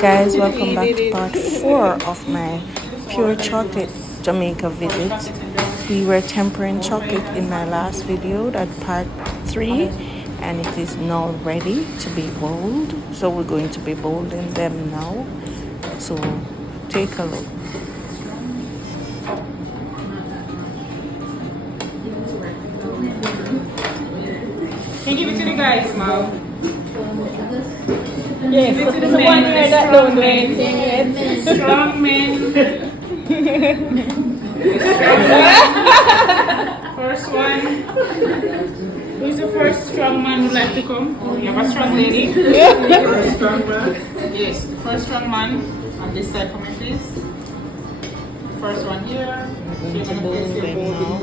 Guys, welcome back to part 4 of my pure chocolate Jamaica visit. We were tempering chocolate in my last video, that part 3, and it is now ready to be bowled. So we're going to be bowling them now. So take a look. Can you give it to the guys, Mom? Yes, Give it to the the one where that strong don't men. Strong men. First one. Who's the first strong man who'd like to come? You have a strong lady? First strong man? Yes, the first strong man. On this side for me, please. First one here. So you're going to place your bowl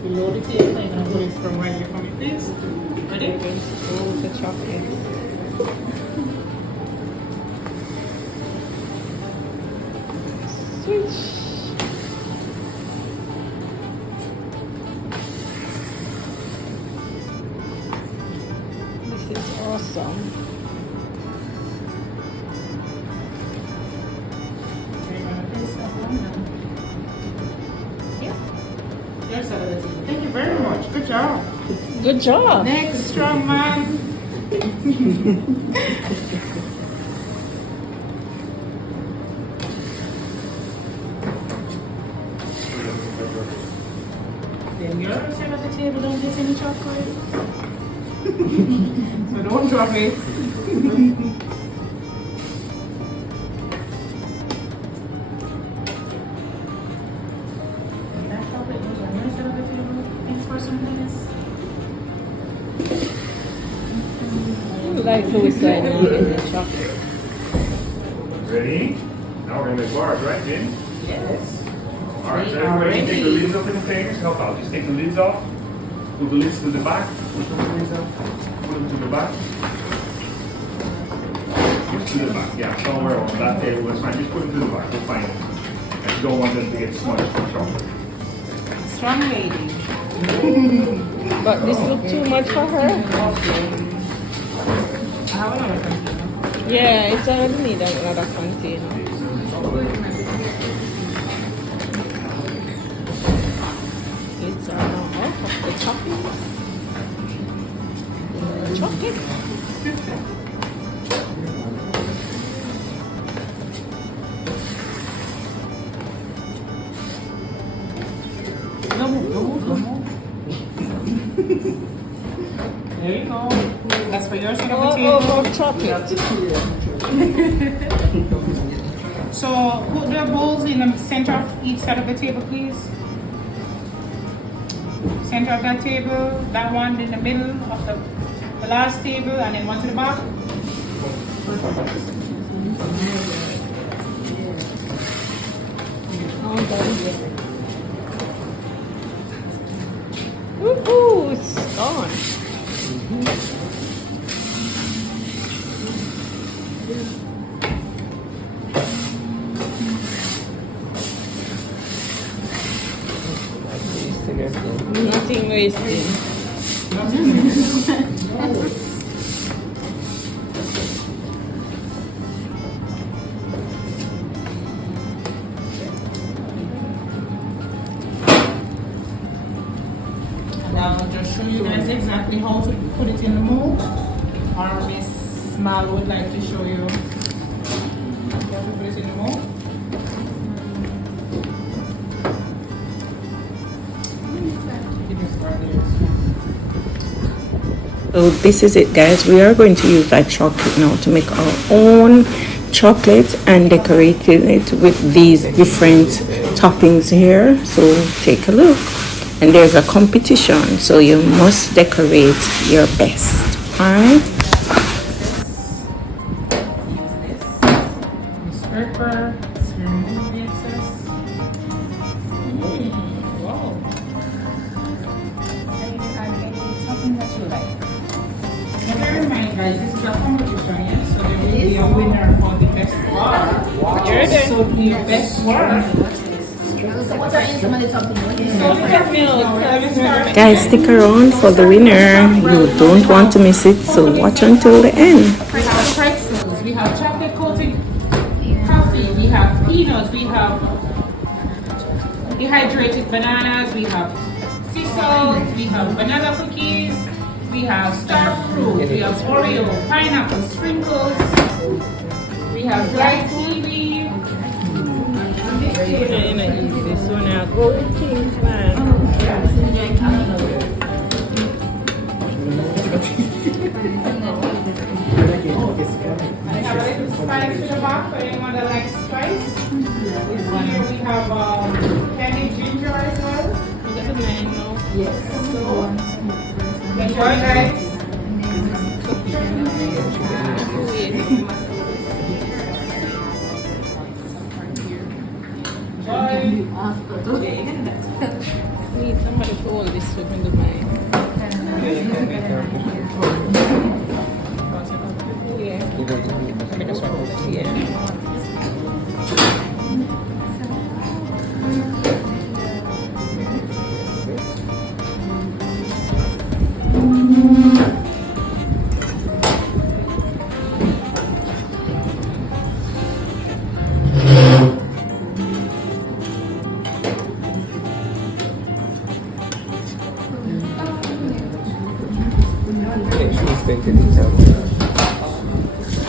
below the table and you're going to put it from right here for me, please. Ready? Oh, the chocolate. switch. This is awesome. Thank you very much. Good job. Good job. Next, strong man. Then you're sitting at the table, don't get any chocolate. So don't drop it. I like how we say the chocolate. Ready? Now we're going to make bars, right, Jim? Yes. Alright, We so are everybody take the ready. lids off in the fingers. Help out. Just take the lids off. Put the lids to the back. Push the lids up. Put them to the back. Push to the back. Yeah, somewhere on that table. That's fine. Just put them to the back. We'll find it. And you don't want them to get smudged for chocolate. Strong lady. But this look too much for her. I have another container. Yeah, it's already need another container. It's out of the chocolate. Chocolate. Don't move. There you go. That's for your side of the table. Oh, chocolate. So put the bowls in the center of each side of the table, please. Center of that table, that one in the middle of the last table, and then one to the back. Woohoo, it's gone. Nothing wasting. Now I'll just show you guys exactly how to put it in the mold. Or Miss Mal would like to show you how to put it in the mold. So this is it, guys. We are going to use that chocolate now to make our own chocolate and decorating it with these different toppings here. So take a look. And there's a competition, so you must decorate your best. Alright? Scraper, remove the excess. Wow. And any topping that you like. Now bear in mind, guys, this is a competition, yeah? So there will be a winner for the best bar. Wow. So the best bar. So what are some of the toppings? Guys, stick around for the winner. You don't want to miss it, so watch until the end. We have pretzels, we have chocolate coated exotic coffee. We have peanuts. We have dehydrated bananas. We have sea salt. We have banana cookies. We have star fruit. We have Oreo, pineapple sprinkles. We have dried kiwi. This one now go with things, man. I have a little spice in the box for anyone that likes spice. Here we have candied ginger as well. You got the man now. Enjoy, guys. Need somebody to hold this so we can do mine. Yeah. Yeah.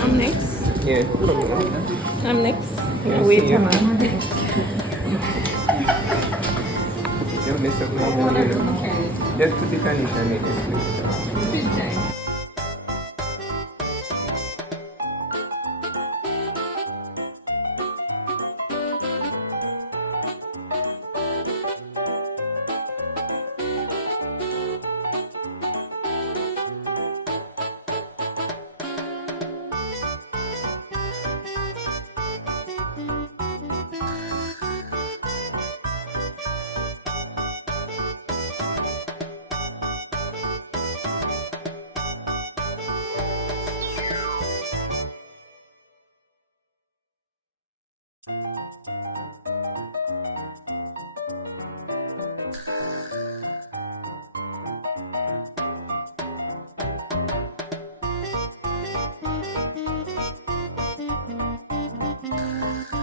I'm next. Yeah. I'm next. Wait a minute. Don't mess up my hair. Just put it on it and make it split.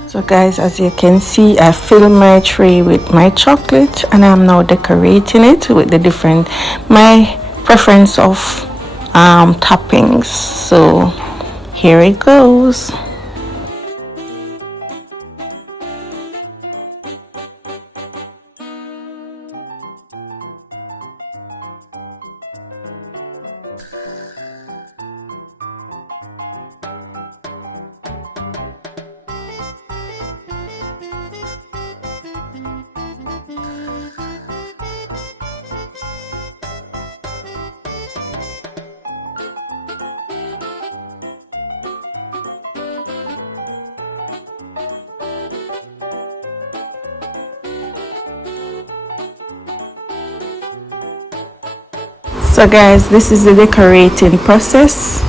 So guys, as you can see, I filled my tray with my chocolate and I'm now decorating it with the different, my preference of toppings. So here it goes. So guys, this is the decorating process.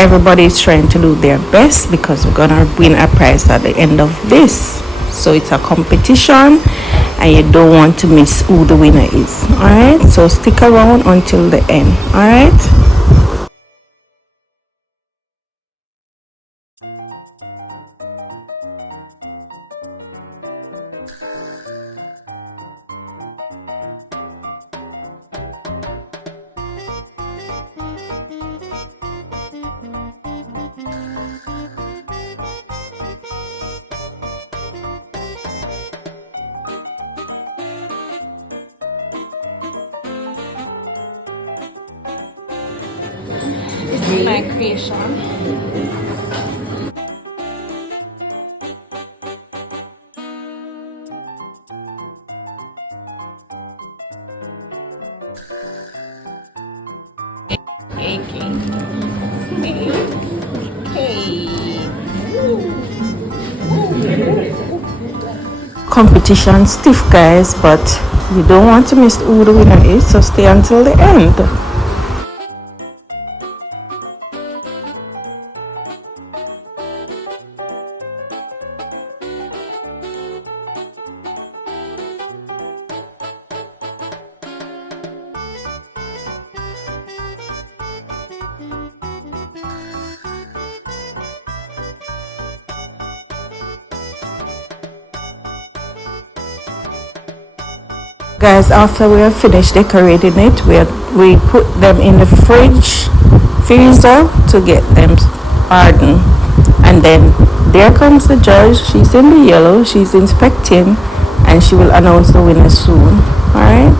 Everybody is trying to do their best because we're gonna win a prize at the end of this. So it's a competition and you don't want to miss who the winner is. Alright, so stick around until the end. Alright. This is my creation. Competition stiff guys, but you don't want to miss who the winner is, so stay until the end. Guys, after we have finished decorating it, we put them in the freezer to get them hardened. And then there comes the judge. She's in the yellow, she's inspecting, and she will announce the winner soon. Alright?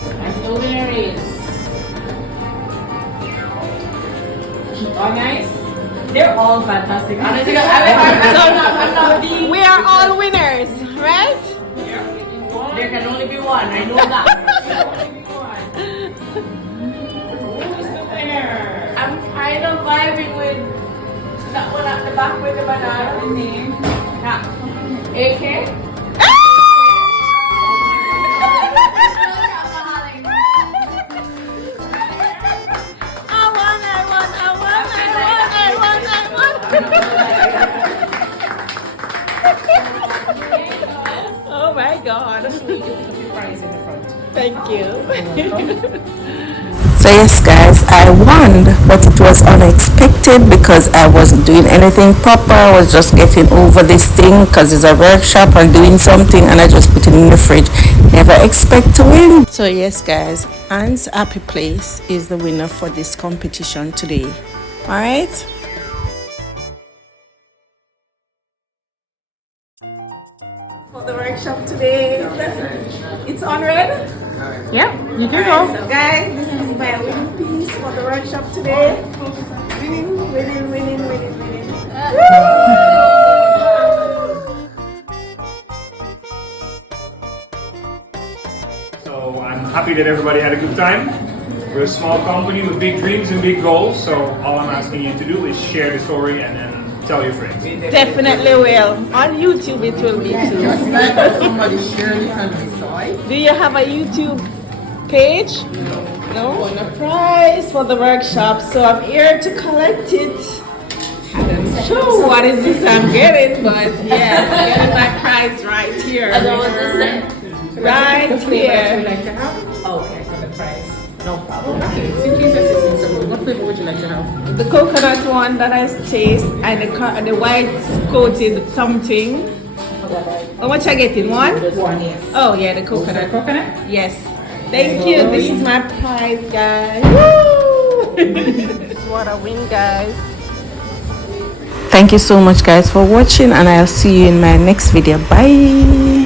And the winner is. All nice? They're all fantastic. Honestly, We are all winners, right? there can only be one. I know that. Who's the winner? I'm kind of vibing with that one at the back with the banana. Yeah. AK. Oh my God. Thank you. So yes guys, I won, but it was unexpected because I wasn't doing anything proper. I was just getting over this thing because it's a workshop and doing something, and I just put it in the fridge. Never expect to win. So yes guys, Anne's Happy Place is the winner for this competition today. Alright? For the workshop today, it's on red. Yeah, you can go. So guys, this is my winning piece for the workshop today. Winning. So I'm happy that everybody had a good time. We're a small company with big dreams and big goals, so all I'm asking you to do is share the story and then tell your friends. Definitely will. On YouTube it will be too. Do you have a YouTube page? No. Won a prize for the workshop, so I'm here to collect it. I'm not sure what is this I'm getting, but yeah, I'm getting my prize right here. Right here. Okay, for the price. No problem. What flavor would you like to have? The coconut one that I taste, and the white coated something. How much I getting? One? One, yes. Oh yeah, the coconut. Coconut? Yes. Thank you. This is my prize, guys. Woo! What a win, guys. Thank you so much guys for watching, and I'll see you in my next video. Bye.